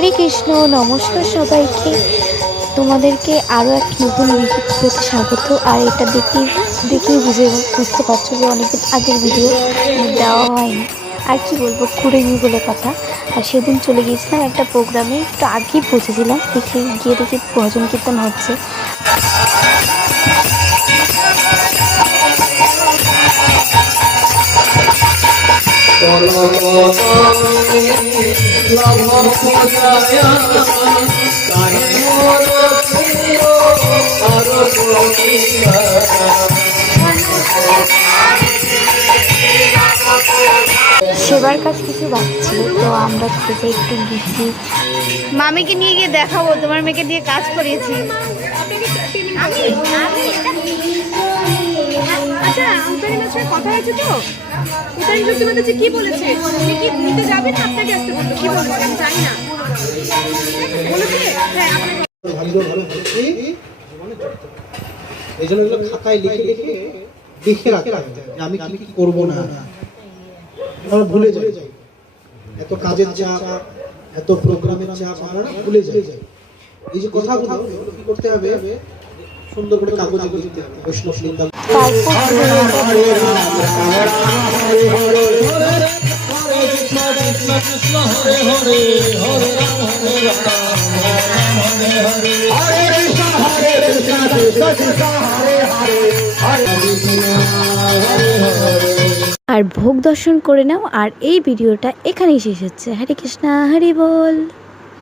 হরে কৃষ্ণ। নমস্কার সবাইকে, তোমাদেরকে আরও একটা নতুন ভিডিওতে স্বাগত। আর এটা দেখেই বুঝতে পারছো যে অনেকদিন আগের ভিডিও দেওয়া হয়নি। আর কি বলবো, কুড়েমি বলে কথা। আর সেদিন চলে গিয়েছিলাম একটা প্রোগ্রামে, একটু আগেই পৌঁছেছিলাম। গিয়ে দেখি ভজন কীর্তন হচ্ছে। সেবার কাজ কিছু বাকি ছিল, তো আমরা থেকে একটু গেছি। মামিকে নিয়ে গিয়ে দেখাবো তোমার মেয়েকে দিয়ে কাজ করিয়েছি। আচ্ছা, আঙ্কেলের কাছে কথা হয়েছে তো? এটাই সত্যি বলতে কি বলেছে? উনি কি নিতে যাবেন না আপনাকে আসতে বলবে? কি বলবো আমি জানি না। বলেছে? হ্যাঁ, এই জন্য এগুলো খাতায় লিখে লিখে দেখে রাখতে হবে যে আমি কি কি করবো না। আমরা ভুলে যাই, এত কাজের চাপ, এত প্রোগ্রামের চাপ, আমরা না ভুলে যাই। এই যে কথাগুলো কি করতে হবে, সুন্দর করে কাগজে লিখতে হবে। বৈষ্ণব লিখতে হবে। আর ভোগ দর্শন করে নাও। আর এই ভিডিওটা এখানেই শেষ হচ্ছে। হরে কৃষ্ণা, হরি বল।